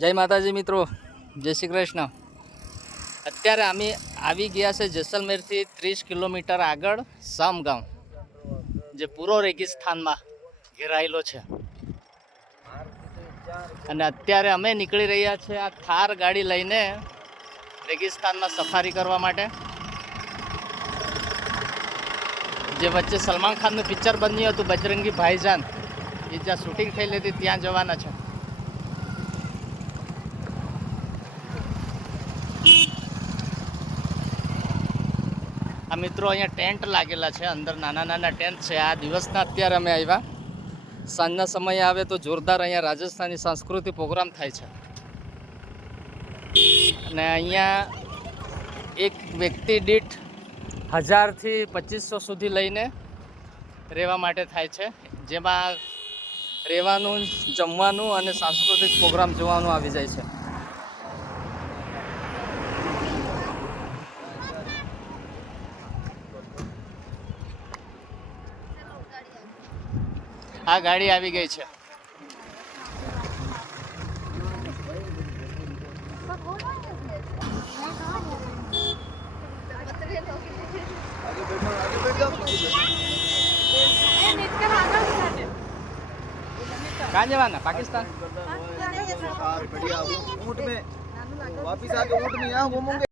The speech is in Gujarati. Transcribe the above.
જય માતાજી મિત્રો, જય શ્રી કૃષ્ણ। અત્યારે અમે આવી ગયા છે જેસલમેરથી 30 કિલોમીટર આગળ સામ ગામ, જે પૂરો રેગિસ્તાનમાં ઘેરાયેલો છે। અને અત્યારે અમે નીકળી રહ્યા છે આ થાર ગાડી લઈને રેગિસ્તાનમાં સફારી કરવા માટે। જે વચ્ચે સલમાન ખાનનું પિક્ચર બન્યું હતું બજરંગી ભાઈજાન, એ જ્યાં શૂટિંગ થયેલી હતી ત્યાં જવાના છે। આ મિત્રો અહીંયા ટેન્ટ લાગેલા છે, અંદર નાના નાના ટેન્ટ છે। આ દિવસના અત્યારે અમે આવ્યા, સાંજના સમયે આવે તો જોરદાર અહીંયા રાજસ્થાની સાંસ્કૃતિક પ્રોગ્રામ થાય છે। અને અહીંયા એક વ્યક્તિ દીઠ 1000 થી 2500 સુધી લઈને રહેવા માટે થાય છે, જેમાં રહેવાનું, જમવાનું અને સાંસ્કૃતિક પ્રોગ્રામ જોવાનું આવી જાય છે। આ ગાડી આવી ગઈ છે। कहाँ जवाना? पाकिस्तान। बढ़िया ऊँट में वापिस आके ऊँट में यहाँ घूमूंगे।